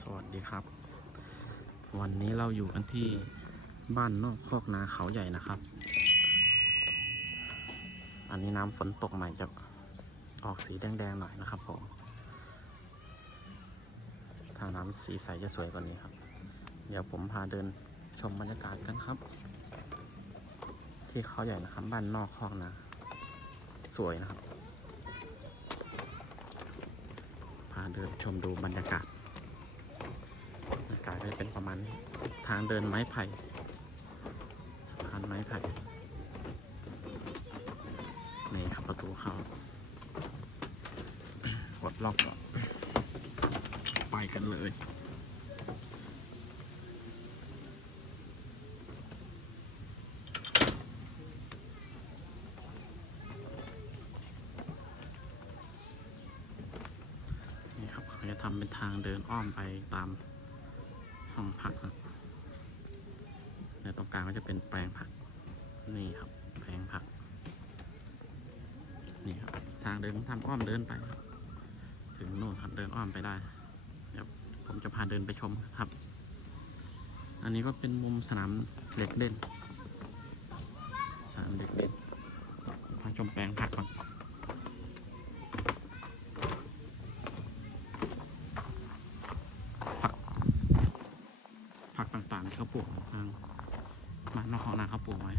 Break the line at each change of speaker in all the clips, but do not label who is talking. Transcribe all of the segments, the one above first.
สวัสดีครับ วันนี้เราอยู่กันที่บ้านนอกคอกนาเขาใหญ่นะครับ อันนี้น้ำฝนตกใหม่จะออกสีแดงๆหน่อยนะครับผมถ้าน้ำสีใสจะสวยกว่านี้ครับ เดี๋ยวผมพาเดินชมบรรยากาศกันครับ ที่เขาใหญ่นะครับ บ้านนอกคอกนาสวยนะครับ พาเดินชมดูบรรยากาศากาศก็จะเป็นประมาณทางเดินไม้ไผ่สะพานไม้ไผ่นี่ครับประตูเข้ากดล็อกก่อนไปกันเลยนี่ครับเขาจะทำเป็นทางเดินอ้อมไปตาม ห้องพักครับในตรงกลางก็จะเป็นแปลงผัก นี่ครับ แปลงผัก นี่ครับ ทางเดินทำอ้อมเดินไปครับ ถึงโน่นครับเดินอ้อมไปได้ เดี๋ยวผมจะพาเดินไปชมครับ อันนี้ก็เป็นมุมสนามเด็กเล่น สนามเด็กเล่นพาชมแปลงผักก่อน นี่เขาปลูกทางมานอกของนาเขาปลูกไว้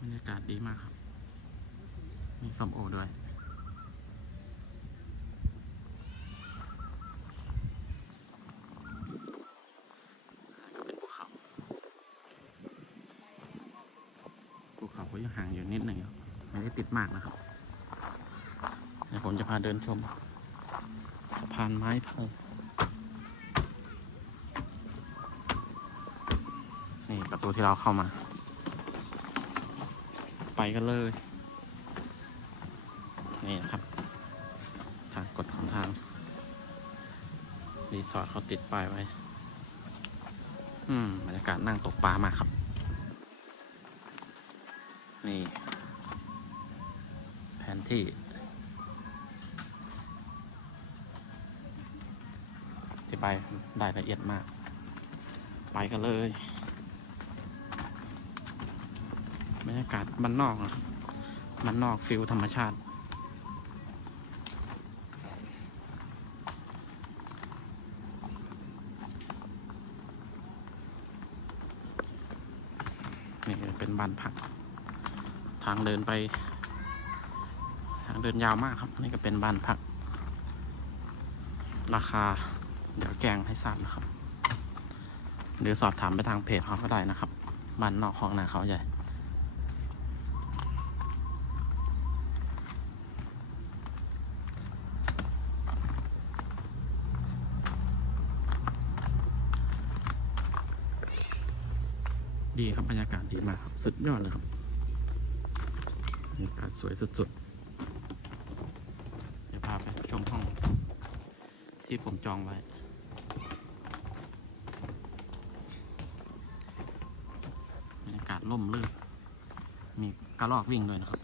บรรยากาศดีมากครับ มีสมโอด้วย ก็เป็นภูเขา ภู เขาก็ยังห่างอยู่นิดหนึ่งไม่ได้ติดมากนะครับเดี๋ยวผมจะพาเดินชมสะพานไม้พังนี่ประตูที่เราเข้ามา ไปกันเลย นี่นะครับ ทางกฎของทาง รีสอร์ทเขาติดป้ายไว้ อืมบรรยากาศนั่งตกปลามากครับ นี่แผนที่อธิบายรายละเอียดมาก ไปกันเลยบรรยากาศบ้านนอกนะครับบ้านนอกฟิลธรรมชาติ นี่เป็นบ้านพัก ทางเดินไป ทางเดินยาวมากครับ นี่ก็เป็นบ้านพัก ราคา เดี๋ยวแจ้งให้ทราบนะครับ หรือสอบถามไปทางเพจเขาก็ได้นะครับบ้านนอกของนาเขาใหญ่ดีครับบรรยากาศดีมากครับ สุดยอดเลยครับ สวยสุดๆ เดี๋ยวพาไปชมห้อง ที่ผมจองไว้ บรรยากาศร่มรื่น มีกระรอกวิ่งด้วยนะครับ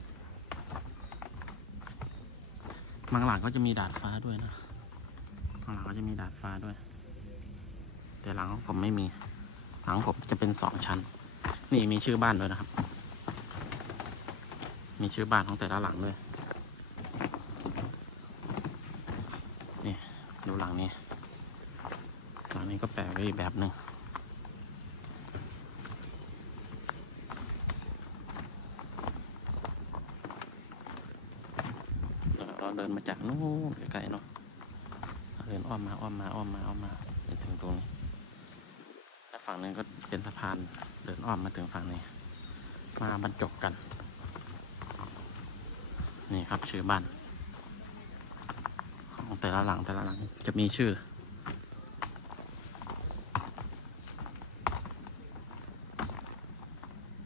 บางหลังก็จะมีดาดฟ้าด้วยนะบางหลังก็จะมีดาดฟ้าด้วย แต่หลังของผมไม่มี หลังผมจะเป็นสองชั้น นี่มีชื่อบ้านด้วยนะครับ มีชื่อบ้านของแต่ละหลังด้วยนี่ดูหลังนี้ หลังนี้ก็แปลกไว้อีกแบบหนึ่งเดี๋ยวเราเดินมาจากนู้นไกลๆเนาะเดินอ้อมมาอ้อมมาอ้อมมาอ้อมมาจนถึงตรงนี้แล้วฝั่งนึงก็เป็นสะพานเดินอ้อมมาถึงฝั่งนี้ มาบรรจบกัน นี่ครับชื่อบ้าน ของแต่ละหลังแต่ละหลังจะมีชื่อ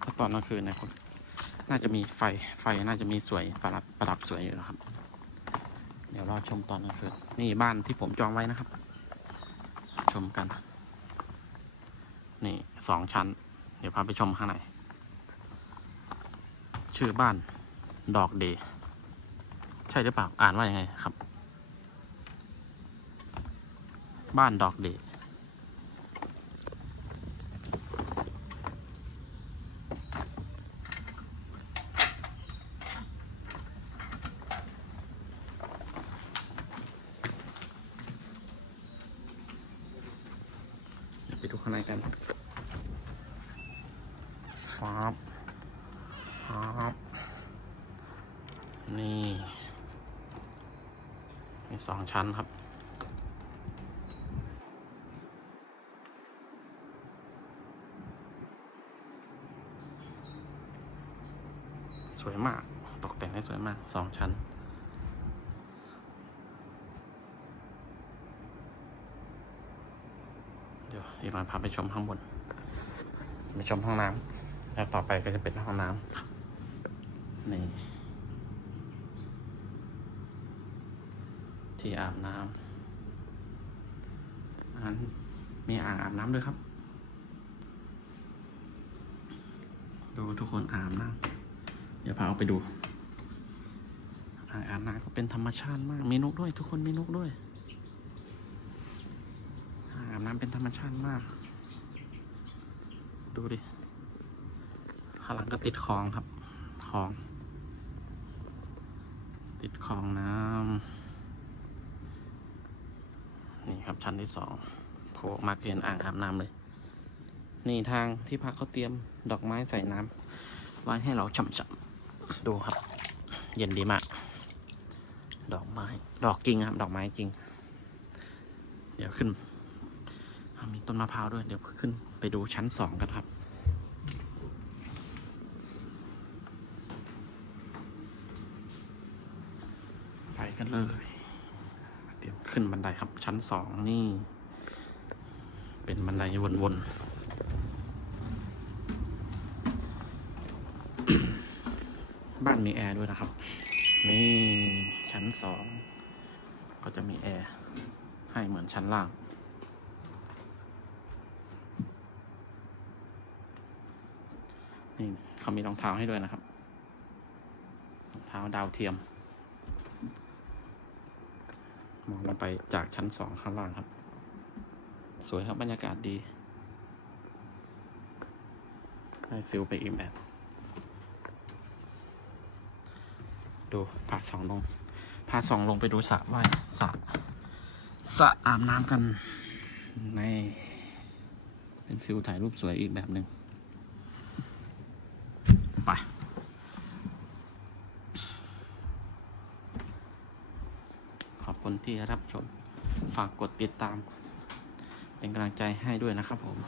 ถ้าตอนกลางคืนนะครับน่าจะมีไฟไฟน่าจะมีสวยประดับประดับสวยอยู่นะครับ เดี๋ยวรอชมตอนกลางคืนนี่บ้านที่ผมจองไว้นะครับ ชมกัน นี่สองชั้น เดี๋ยวพาไปชมข้างในชื่อบ้านดอกเดย์ ใช่หรือเปล่า อ่านว่ายังไงครับ บ้านดอกเดย์เดี๋ยวไปดูข้างในกันฟ้าบฟ้าบนี่ สองชั้นครับ สวยมาก ตกแต่งได้สวยมากสองชั้นเดี๋ยวอีกหน่อยพาไปชมข้างบน ไปชมห้องน้ำแล้วต่อไปก็จะเป็นห้องน้ำนี่ ที่อาบน้ำอันมีอ่างอาบน้ำด้วยครับ ดูทุกคนอาบน้ำเดี๋ยวพาเอาไปดู อ่างอาบน้ำก็เป็นธรรมชาติมาก มีนกด้วย ทุกคนมีนกด้วย อ่างอาบน้ำเป็นธรรมชาติมาก ดูดิข้างหลังก็ติดคลองครับคลอง ติดคลองน้ำ นี่ครับชั้นที่สองโผล่ออกมาเห็นอ่างอาบน้ำเลย นี่ทางที่พักเขาเตรียมดอกไม้ใส่น้ำไว้ให้เราฉ่ำๆดูครับ เย็นดีมาก ดอกไม้ ดอกกิ่งครับ ดอกไม้กิ่งเดี๋ยวขึ้น มีต้นมะพร้าวด้วย เดี๋ยวขึ้นไปดูชั้นสองกันครับไปกันเลย ขึ้นบันไดครับ ชั้นสองนี่ เป็นบันไดวนๆ บ้านมีแอร์ด้วยนะครับ นี่ชั้นสองก็จะมีแอร์ให้เหมือนชั้นล่างนี่เขามีรองเท้าให้ด้วยนะครับรองเท้าดาวเทียม มองลงไปจากชั้นสองข้างล่างครับ สวยครับบรรยากาศดีได้ฟิลไปอีกแบบ ดูพาสองลงพาสองลงไปดูสระว่ายสระสระอาบน้ำกันใน เป็นฟิลถ่ายรูปสวยอีกแบบหนึ่งไป อบคุณที่รับชม ฝากกดติดตาม เป็นกำลังใจให้ด้วยนะครับผม